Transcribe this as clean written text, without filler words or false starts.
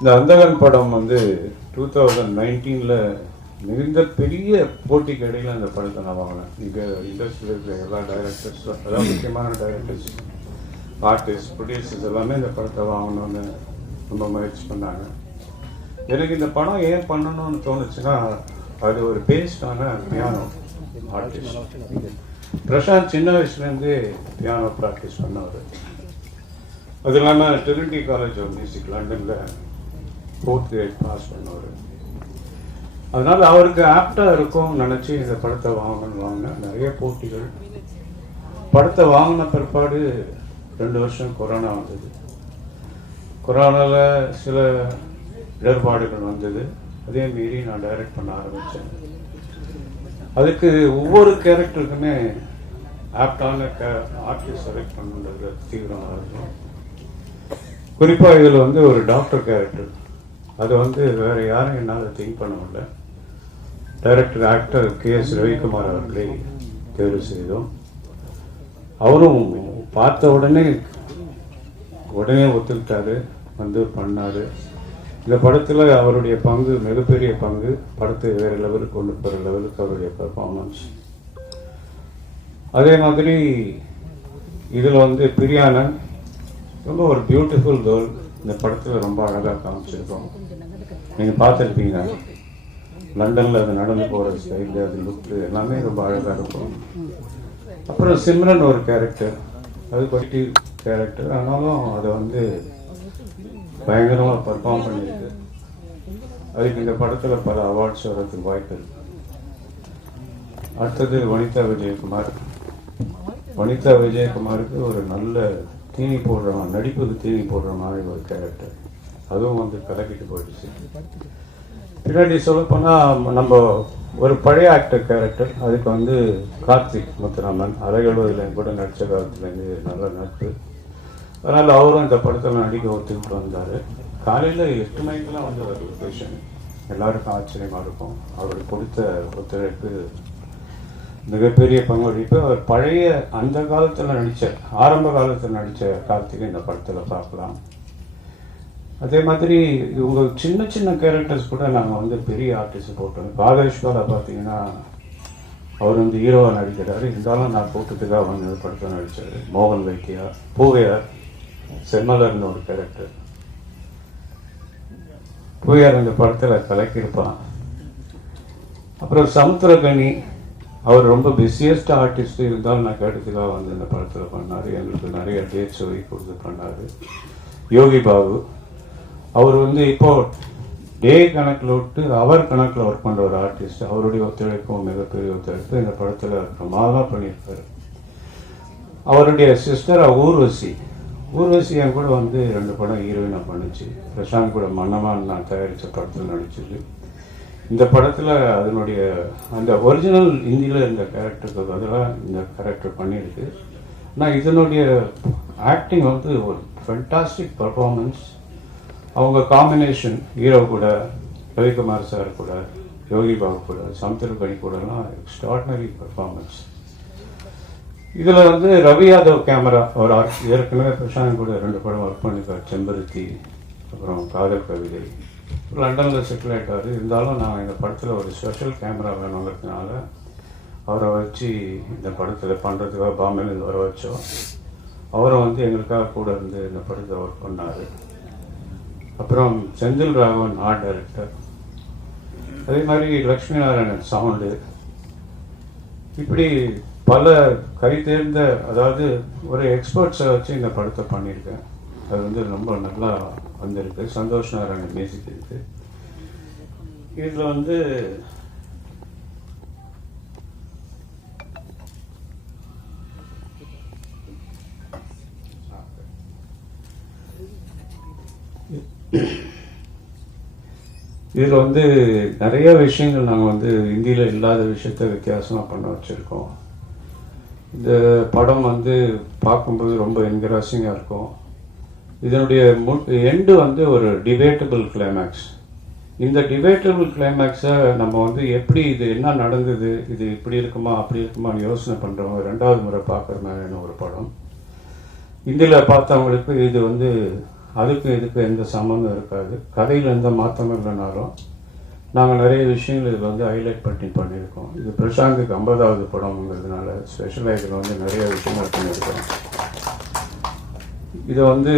இந்த அந்தகன் படம் வந்து 2019 மிகுந்த பெரிய போட்டிக்கு இடையில அந்த படத்தை நான் வாங்கினேன். இங்கே இண்டஸ்ட்ரியில் இருக்கிற எல்லா டைரக்டர்ஸ், அதாவது முக்கியமான டைரக்டர்ஸ், ஆர்டிஸ்ட், ப்ரொடியூசர்ஸ் எல்லாமே இந்த படத்தை வாங்கணும்னு ரொம்ப முயற்சி பண்ணாங்க. எனக்கு இந்த படம் ஏன் பண்ணணும்னு தோணுச்சுன்னா, அது ஒரு பேஸ்டான பியானோ ஆர்டிஸ்ட். பிரசாந்த் சின்ன வயசுலேருந்து பியானோ ப்ராக்டிஸ் பண்ணவர். அது இல்லாமல் ட்ரினிட்டி காலேஜ் ஆஃப் மியூசிக் லண்டனில் 4th grade பாஸ் பண்ணவர். அதனால் அவருக்கு ஆப்டாக இருக்கும்னு நினச்சி இந்த படத்தை வாங்கினேன். நிறைய போட்டிகள். படத்தை வாங்கின பிற்பாடு 2 வருஷம் கொரோனா வந்தது. கொரோனாவில் சில இடர்பாடுகள் வந்தது. அதே மீறி நான் டைரக்ட் பண்ண ஆரம்பித்தேன். அதுக்கு ஒவ்வொரு கேரக்டருக்குமே ஆப்டான ஆர்டிஸ்ட் செலக்ட் பண்ணுறது தீவிரமாக இருக்கும். குறிப்பாக இதில் வந்து ஒரு டாக்டர் கேரக்டர், அது வந்து வேறு யாரும் என்னால் திங்க் பண்ண முடியல. டைரக்டர் ஆக்டர் KS ரவிக்குமார் அவர்களை தேர்வு செய்தோம். அவரும் பார்த்த உடனே ஒத்துக்கிட்டாரு, வந்து பண்ணார். இந்த படத்தில் அவருடைய பங்கு மிகப்பெரிய பங்கு. படத்தை வேறு லெவலுக்கு கொண்டு போகிற லெவலுக்கு அவருடைய பெர்ஃபார்மன்ஸ். அதே மாதிரி இதில் வந்து பிரியானா ரொம்ப ஒரு பியூட்டிஃபுல் கேர்ள். இந்த படத்தில் ரொம்ப அழகாக காமிச்சிருக்கோம். நீங்கள் பார்த்துருப்பீங்க, லண்டனில் அது நடந்து போகிற ஸ்டைலு, அது லுக்கு எல்லாமே ரொம்ப அழகாக இருக்கும். அப்புறம் சிம்ரன் ஒரு கேரக்டர், அது பட்டி கேரக்டர், ஆனாலும் அதை வந்து பயங்கரமாக பர்ஃபார்ம் பண்ணியிருக்கு. அதுக்கு இந்த படத்தில் பல அவார்ட்ஸ் வர்றதுக்கு வாய்ப்பு இருக்கு. அடுத்தது வனிதா விஜயகுமார். வனிதா விஜயகுமாருக்கு ஒரு நல்ல தீனி போடுற, நடிப்புக்கு தீனி போடுற மாதிரி ஒரு கேரக்டர். அதுவும் வந்து கலக்கிட்டு போயிடுச்சு. பின்னாடி சொல்லப்போனால் நம்ம ஒரு பழைய ஆக்டர் கேரக்டர், அதுக்கு வந்து கார்த்திக் முத்துராமன் அரைகழுவதில் கூட நடித்த காலத்துலேருந்து நல்ல நட்பு. அதனால் அவரும் இந்த படத்தில் நடிக்க ஒத்துக்கிட்டு வந்தார். காலையில் 8 மணிக்கெலாம் வந்து ஒரு லொக்கேஷன். எல்லாருக்கும் ஆச்சரியமாக இருக்கும். அவர் கொடுத்த ஒத்துழைப்பு, மிகப்பெரிய பங்களிப்பு. அவர் பழைய அந்த காலத்தில் நடித்த, ஆரம்ப காலத்தில் நடித்த கார்த்திகை இந்த படத்தில் பார்க்கலாம். அதே மாதிரி இவங்க சின்ன சின்ன கேரக்டர்ஸ் கூட நாங்கள் வந்து பெரிய ஆர்டிஸ்ட் போட்டோம். பாகேஷ்வரா பார்த்தீங்கன்னா அவர் வந்து ஹீரோவாக நடிக்கிறாரு. இருந்தாலும் நான் கூட்டத்துக்காக வந்து படத்தை நடித்தார். மோகன் வைத்தியா, பூவையார், செம்மலர்னு ஒரு கேரக்டர். பூவையார் இந்த படத்தில் கலக்கியிருப்பான். அப்புறம் சமுத்திரகனி, அவர் ரொம்ப பிஸியஸ்ட் ஆர்டிஸ்ட். இருந்தாலும் நான் கேட்டதுக்காக வந்து இந்த படத்தில் பண்ணார். எங்களுக்கு நிறைய டேட்ஸ் ஒதுக்கி கொடுத்து பண்ணார். யோகி பாபு, அவர் வந்து இப்போ டே கணக்கில் விட்டு அவர் கணக்கில் ஒர்க் பண்ணுற ஒரு ஆர்டிஸ்ட். அவருடைய ஒத்துழைப்பும் மிகப்பெரிய ஒத்துழைப்பு. இந்த படத்தில் பிரமாதமாக பண்ணியிருக்காரு. அவருடைய சிஸ்டர் ஊர்வசி என் கூட வந்து 2 படம் ஹீரோயினாக பண்ணிச்சு. பிரசாந்த் கூட மன்னமான் நான் தயாரித்த படத்தில் நடிச்சது. இந்த படத்தில் அதனுடைய அந்த ஒரிஜினல் ஹிந்தியில் இந்த கேரக்டருக்கு பதிலாக இந்த கேரக்டர் பண்ணியிருக்கு. ஆனால் இதனுடைய ஆக்டிங் வந்து ஒரு ஃபென்டாஸ்டிக் பர்ஃபார்மன்ஸ். அவங்க காம்பினேஷன் ஹீரோ கூட, ரவிக்குமார் சார் கூட, யோகி பாபு கூட, சமுத்திரகனி கூடலாம் எக்ஸ்ட்ராடினரி பர்ஃபார்மன்ஸ். இதில் வந்து ரவி யாதவ் கேமரா, ஒரு ஏற்கனவே பிரசாந்த் கூட 2 படம் ஒர்க் பண்ணியிருக்கார். செம்பருத்தி, அப்புறம் காதல் கவிதை. லண்டனில் செட்டில் ஆகிட்டார். இருந்தாலும் நான் இந்த படத்தில் ஒரு ஸ்பெஷல் கேமரா வேணுங்கிறதுனால அவரை வச்சு இந்த படத்தில் பண்ணுறதுக்காக பாம்பேலேருந்து வர வச்சோம். அவரை வந்து எங்களுக்காக கூட இருந்து இந்த படத்தை ஒர்க் பண்ணார். அப்புறம் செந்தில் ராகவன் ஆர்ட் டைரக்டர். அதே மாதிரி லக்ஷ்மி நாராயணன் சவுண்டு. இப்படி பல கை தேர்ந்த, அதாவது ஒரு எக்ஸ்பர்ட்ஸை வச்சு இந்த படத்தை பண்ணியிருக்கேன். அது வந்து ரொம்ப நல்லா வந்திருக்கு. சந்தோஷ் நாராயணன் மியூசிக் இருக்குது. இதில் வந்து இதில் வந்து நிறைய விஷயங்கள் நாங்கள் வந்து இந்தியில் இல்லாத விஷயத்த வித்தியாசமாக பண்ண வச்சுருக்கோம். இந்த படம் வந்து பார்க்கும்போது ரொம்ப என்கரேஜிங்காக இருக்கும். இதனுடைய எண்டு வந்து ஒரு டிபேட்டபிள் கிளைமேக்ஸ். இந்த டிபேட்டபிள் கிளைமேக்ஸை நம்ம வந்து எப்படி, இது என்ன நடந்தது, இது இப்படி இருக்குமா அப்படி இருக்குமான்னு யோசனை பண்ணுறவங்க 2வது முறை பார்க்குற மாதிரியான ஒரு படம். இந்தியில் பார்த்தவங்களுக்கு இது வந்து அதுக்கும் இதுக்கும் எந்த சம்மந்தம் இருக்காது. கதையில் எந்த மாற்றமும் இல்லைனாலும் நாங்கள் நிறைய விஷயங்கள் இதில் வந்து ஹைலைட் பண்ணியிருக்கோம். இது பிரசாந்துக்கு 50வது படம்ங்கிறதுனால ஸ்பெஷலாக இதில் வந்து நிறைய விஷயங்கள் பண்ணியிருக்கோம். இதை வந்து